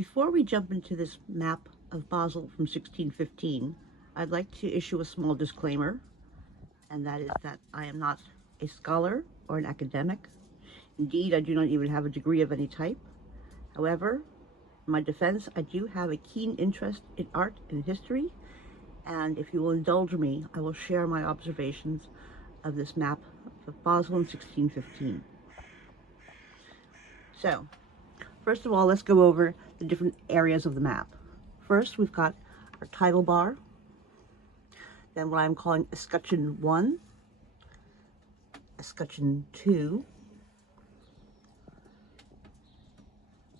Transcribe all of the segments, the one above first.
Before we jump into this map of Basel from 1615, I'd like to issue a small disclaimer, and that is that I am not a scholar or an academic. Indeed, I do not even have a degree of any type. However, in my defense, I do have a keen interest in art and history, and if you will indulge me, I will share my observations of this map of Basel in 1615. So, first of all, let's go over the different areas of the map. First, we've got our title bar, then what I'm calling escutcheon 1, escutcheon 2,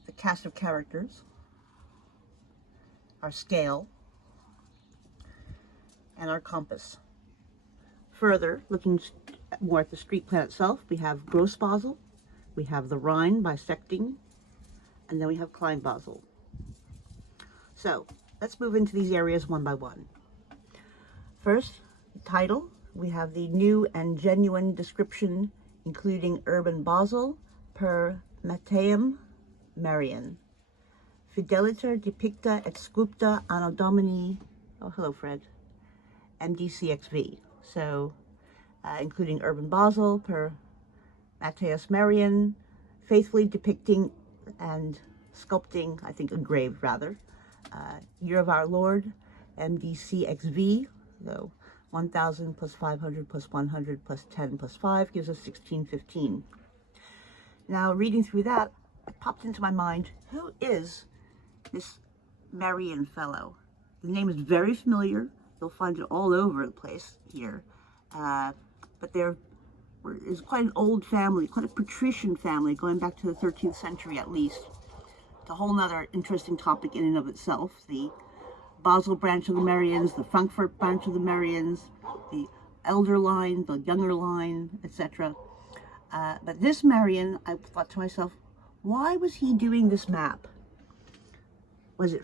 the cast of characters, our scale, and our compass. Further, looking more at the street plan itself, we have Gross Basel, we have the Rhine bisecting, and then we have Klein Basel. So let's move into these areas one by one. First, the title, we have the new and genuine description, including urban Basel, per Mattheus Merian. Fideliter depicta et sculpta anno Domini, oh hello Fred, MDCXV. So including urban Basel per Mattheus Merian, faithfully depicting and sculpting, I think engraved rather, Year of Our Lord, MDCXV, so 1000 plus 500 plus 100 plus 10 plus 5 gives us 1615. Now, reading through that, it popped into my mind, who is this Merian fellow? The name is very familiar. You'll find it all over the place here. But there is quite an old family, quite a patrician family, going back to the 13th century at least. It's a whole nother interesting topic in and of itself. The Basel branch of the Merians, the Frankfurt branch of the Merians, the elder line, the younger line, etc. But this Merian, I thought to myself, why was he doing this map? Was it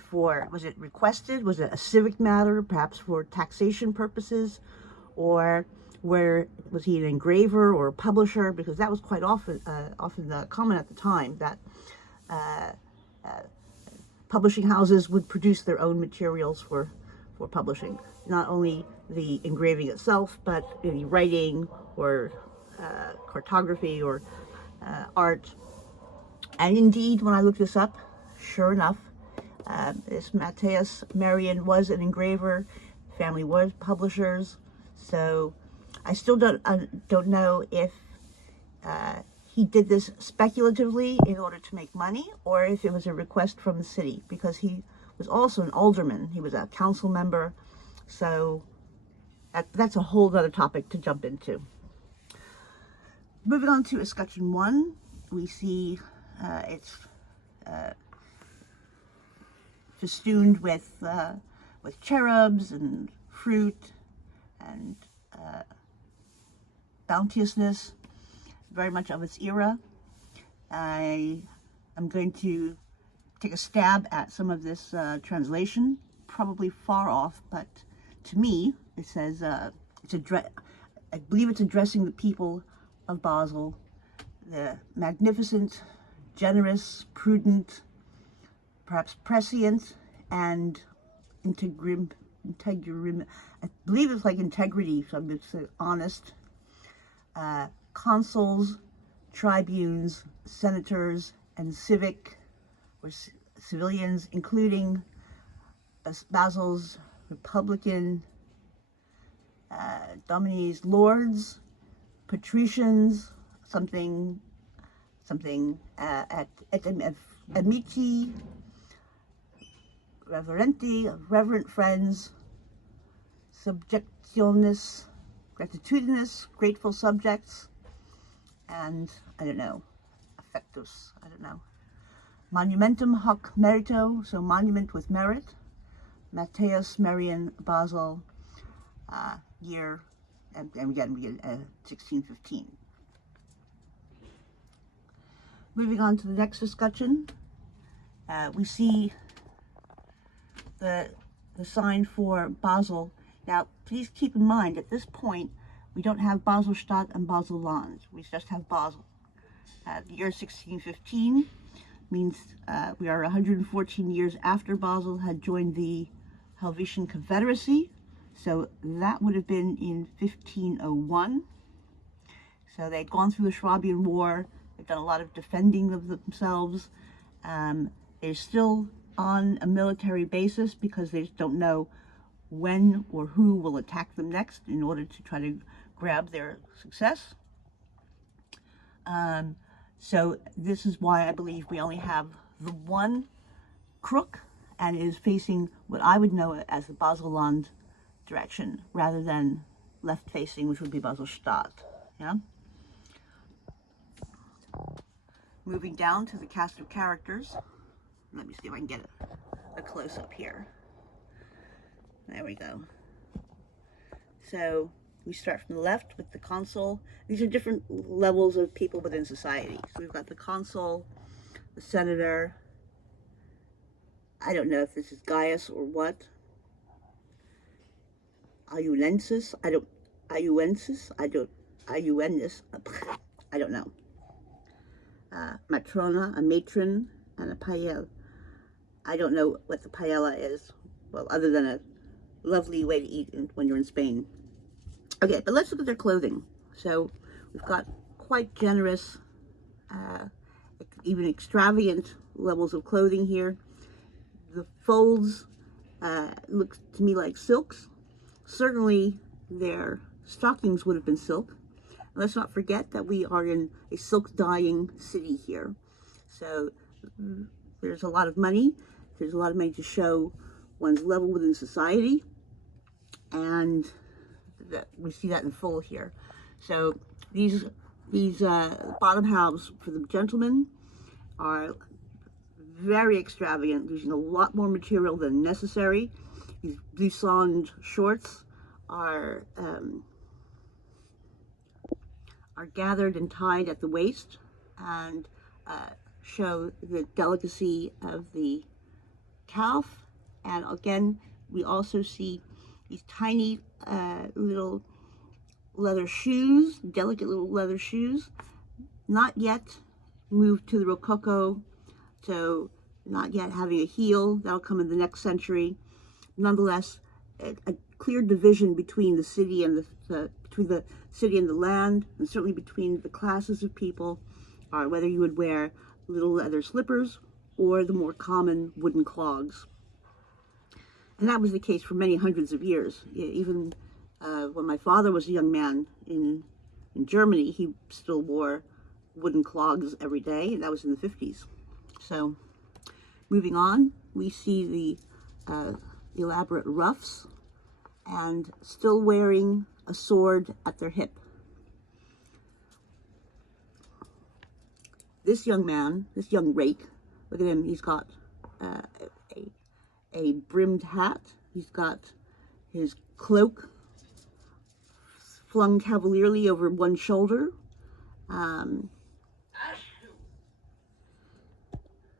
requested? Was it a civic matter, perhaps for taxation purposes? Or was he an engraver or a publisher? Because that was quite often common at the time, that publishing houses would produce their own materials for publishing. Not only the engraving itself, but the writing or cartography or art. And indeed, when I looked this up, sure enough, this Mattheus Merian was an engraver, family was publishers, so I still don't know if he did this speculatively in order to make money, or if it was a request from the city, because he was also an alderman, he was a council member, so that's a whole other topic to jump into. Moving on to escutcheon 1, we see it's festooned with cherubs and fruit and bounteousness, very much of its era. I am going to take a stab at some of this translation, probably far off, but to me it says I believe it's addressing the people of Basel, the magnificent, generous, prudent, perhaps prescient, and integrim, I believe it's like integrity, so it's honest, consuls, tribunes, senators, and civic or civilians, including Basel's republican dominis, lords, patricians, something at amici, reverenti, reverent friends, subjectionis, gratitudinous, grateful subjects, and I don't know, affectus, I don't know. Monumentum hoc merito, so monument with merit. Mattheus Merian, Basel, year, and again we get 1615. Moving on to the next escutcheon, we see the sign for Basel. Now, please keep in mind, at this point, we don't have Baselstadt and Basel-Land. We just have Basel. The year 1615, means we are 114 years after Basel had joined the Helvetian Confederacy. So that would have been in 1501. So they'd gone through the Swabian War. They've done a lot of defending of themselves. They're still on a military basis because they just don't know when or who will attack them next in order to try to grab their success. So this is why I believe we only have the one crook, and it is facing what I would know as the Baselland direction rather than left facing, which would be Baselstadt. Yeah. Moving down to the cast of characters. Let me see if I can get a close up here. There we go. So we start from the left with the consul. These are different levels of people within society. So we've got the consul, the senator. I don't know if this is Gaius or what. Iuensis. I don't know. Matrona, a matron, and a paella. I don't know what the paella is. Well, other than a lovely way to eat when you're in Spain. Okay, but let's look at their clothing. So we've got quite generous, even extravagant levels of clothing here. The folds look to me like silks. Certainly their stockings would have been silk. And let's not forget that we are in a silk dyeing city here. So there's a lot of money. There's a lot of money to show one's level within society. And we see that in full here. So these bottom halves for the gentlemen are very extravagant, using a lot more material than necessary. These blouson shorts are gathered and tied at the waist and show the delicacy of the calf. And again, we also see these tiny little leather shoes, delicate little leather shoes, not yet moved to the Rococo, so not yet having a heel. That'll come in the next century. Nonetheless, a clear division between the city and the city and the land, and certainly between the classes of people, whether you would wear little leather slippers or the more common wooden clogs. And that was the case for many hundreds of years. Even when my father was a young man in Germany, he still wore wooden clogs every day, and that was in the 50s. So, moving on, we see the elaborate ruffs and still wearing a sword at their hip. This young man, this young rake, look at him, he's got a brimmed hat. He's got his cloak flung cavalierly over one shoulder. And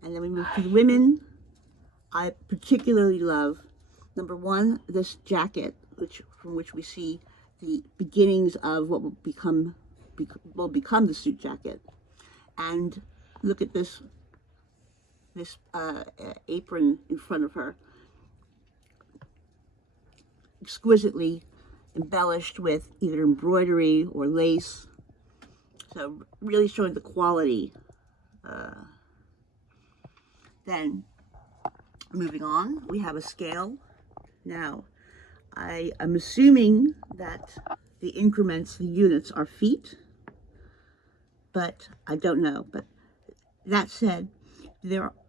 then we move to the women. I particularly love, number one, this jacket, from which we see the beginnings of what will become the suit jacket. And look at this apron in front of her, exquisitely embellished with either embroidery or lace. So really showing the quality. Then moving on, we have a scale. Now, I am assuming that the increments, the units, are feet, but I don't know. But that said,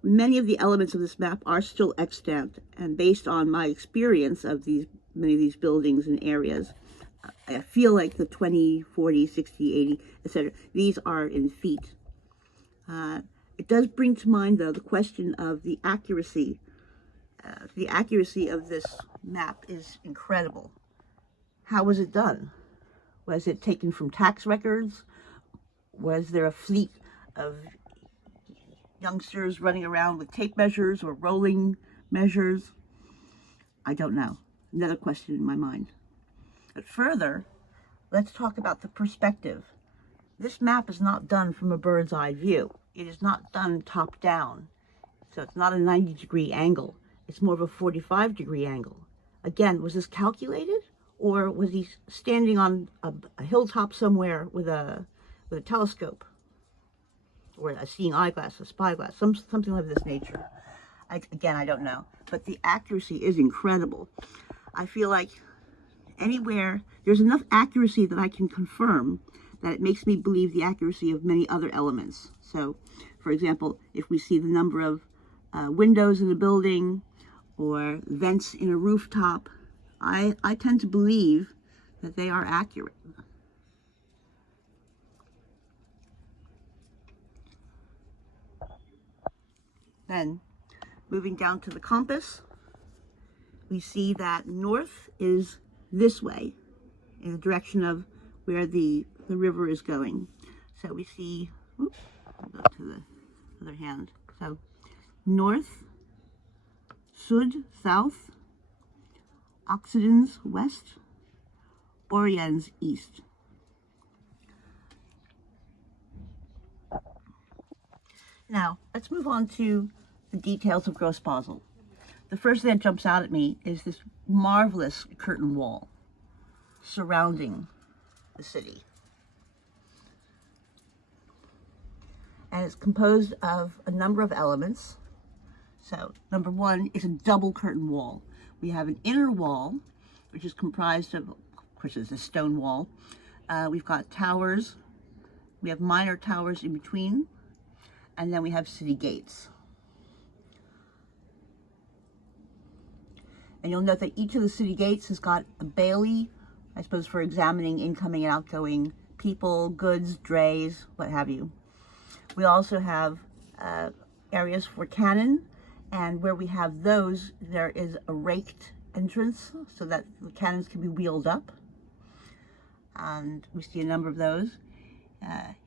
many of the elements of this map are still extant, and based on my experience of many of these buildings and areas, I feel like the 20, 40, 60, 80, etc., these are in feet. It does bring to mind, though, the question of the accuracy. The accuracy of this map is incredible. How was it done? Was it taken from tax records? Was there a fleet of youngsters running around with tape measures or rolling measures? I don't know. Another question in my mind. But further, let's talk about the perspective. This map is not done from a bird's eye view. it is not done top down. So it's not a 90-degree angle. It's more of a 45-degree angle. Again, was this calculated, or was he standing on a hilltop somewhere with a telescope, or a seeing eyeglass, a spyglass, something of this nature? Again, I don't know. But the accuracy is incredible. I feel like anywhere there's enough accuracy that I can confirm that it makes me believe the accuracy of many other elements. So, for example, if we see the number of windows in a building or vents in a rooftop, I tend to believe that they are accurate. Then, moving down to the compass, we see that north is this way, in the direction of where the river is going. So we see, oops, I'll go to the other hand. So north, Sud, south, Occidens, west, Oriens, east. Now, let's move on to the details of Gross Basel. The first thing that jumps out at me is this marvelous curtain wall surrounding the city. And it's composed of a number of elements. So, number one is a double curtain wall. We have an inner wall, which is comprised of course, it's a stone wall. We've got towers. We have minor towers in between. And then we have city gates. And you'll note that each of the city gates has got a bailey, I suppose, for examining incoming and outgoing people, goods, drays, what have you. We also have areas for cannon, and where we have those, there is a raked entrance so that the cannons can be wheeled up. And we see a number of those.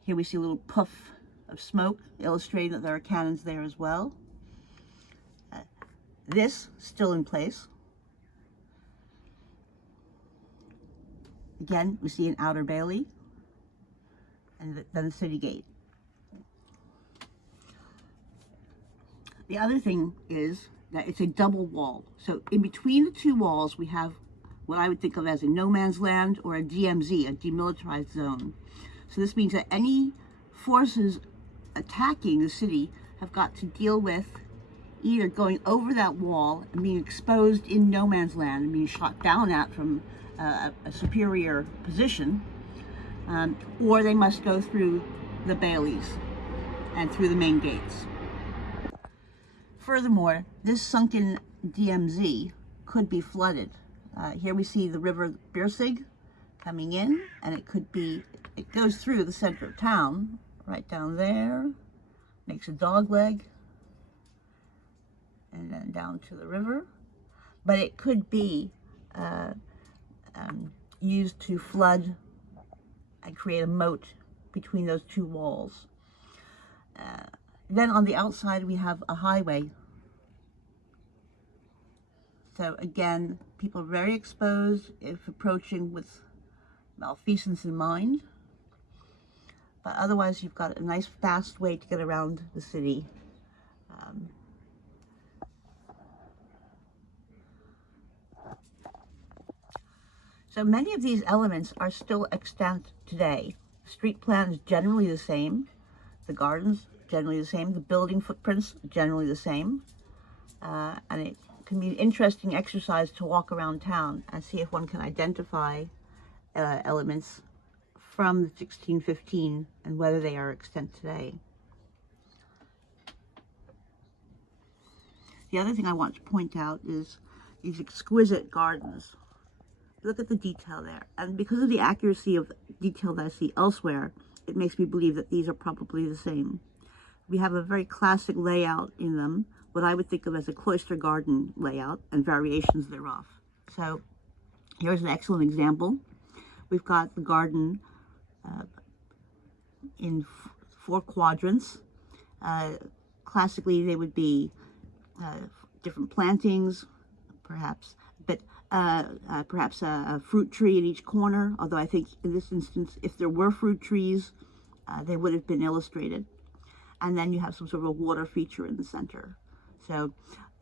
Here we see a little puff of smoke, illustrating that there are cannons there as well. This still in place. Again, we see an outer bailey, and then the city gate. The other thing is that it's a double wall. So in between the two walls, we have what I would think of as a no man's land, or a DMZ, a demilitarized zone. So this means that any forces attacking the city have got to deal with either going over that wall and being exposed in no man's land and being shot down at from a superior position, or they must go through the baileys and through the main gates. Furthermore, this sunken DMZ could be flooded. Here we see the river Birsig coming in, and it goes through the center of town, right down there, makes a dog leg, and then down to the river. But it could be used to flood and create a moat between those two walls. Then on the outside we have a highway. So again, people are very exposed if approaching with malfeasance in mind. But otherwise you've got a nice fast way to get around the city. So many of these elements are still extant today. The street plan is generally the same. The gardens, generally the same. The building footprints, generally the same. And it can be an interesting exercise to walk around town and see if one can identify elements from 1615 and whether they are extant today. The other thing I want to point out is these exquisite gardens. Look at the detail there. And because of the accuracy of detail that I see elsewhere, it makes me believe that these are probably the same. We have a very classic layout in them, what I would think of as a cloister garden layout and variations thereof. So here's an excellent example. We've got the garden in 4 quadrants. Classically, they would be different plantings, perhaps a fruit tree in each corner, although I think in this instance, if there were fruit trees, they would have been illustrated. and then you have some sort of a water feature in the center. So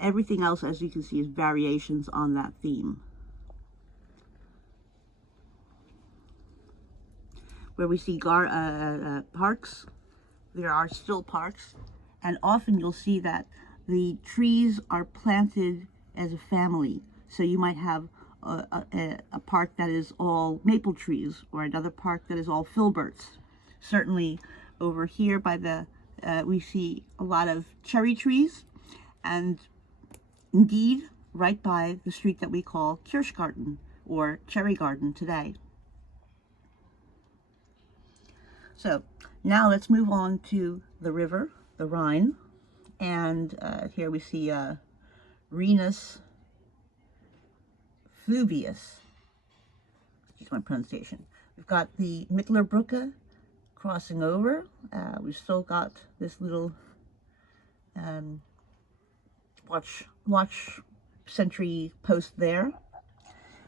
everything else, as you can see, is variations on that theme. Where we see parks, there are still parks, and often you'll see that the trees are planted as a family. So you might have a park that is all maple trees, or another park that is all filberts. Certainly over here by the, we see a lot of cherry trees, and indeed right by the street that we call Kirschgarten, or Cherry Garden today. So now let's move on to the river, the Rhine, and here we see Rhenus Fluvius. Excuse my pronunciation. We've got the Mittlerbrücke crossing over. We've still got this little watch sentry post there.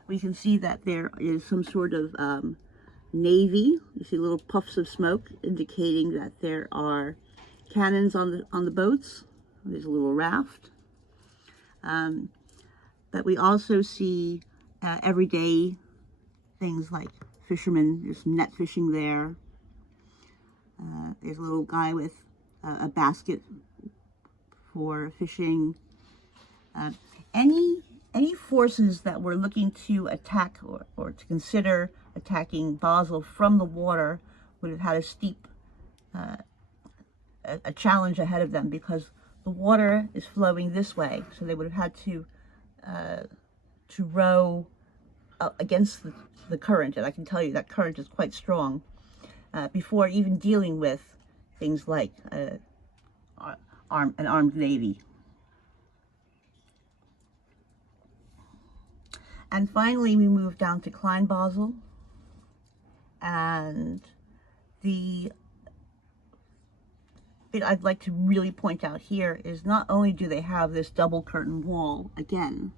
We can see that there is some sort of navy. You see little puffs of smoke indicating that there are cannons on the boats. There's a little raft. But we also see everyday things like fishermen. There's some net fishing there. There's a little guy with a basket for fishing. Any forces that were looking to attack or to consider attacking Basel from the water would have had a steep a challenge ahead of them, because the water is flowing this way, so they would have had to row against the current, and I can tell you that current is quite strong, before even dealing with things like an armed navy. And finally, we move down to Klein Basel, and the bit I'd like to really point out here is not only do they have this double curtain wall again,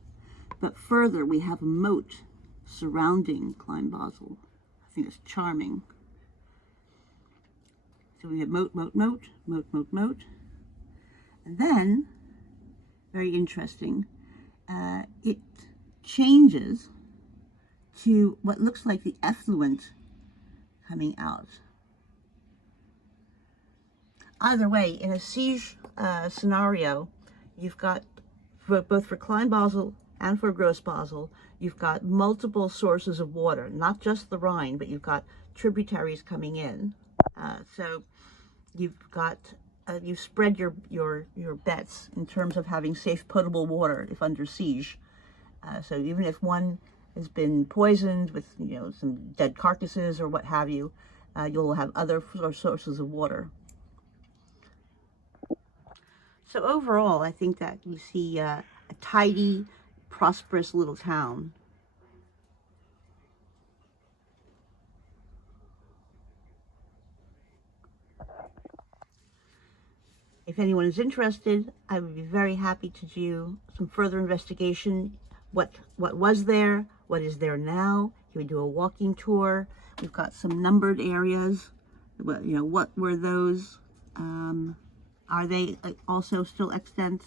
but further we have a moat surrounding Klein Basel. I think it's charming. So we have moat, moat, moat, moat, moat, moat. And then, very interesting, it changes to what looks like the effluent coming out. Either way, in a siege scenario, you've got, both for Klein Basel and for Gross Basel, you've got multiple sources of water, not just the Rhine, but you've got tributaries coming in. So you've got, you've spread your bets in terms of having safe potable water if under siege. So even if one has been poisoned with, you know, some dead carcasses or what have you, you'll have other sources of water. So overall, I think that you see a tidy, prosperous little town. If anyone is interested, I would be very happy to do some further investigation. What was there? What is there now? Can we do a walking tour? We've got some numbered areas. You know, what were those? Are they also still extant?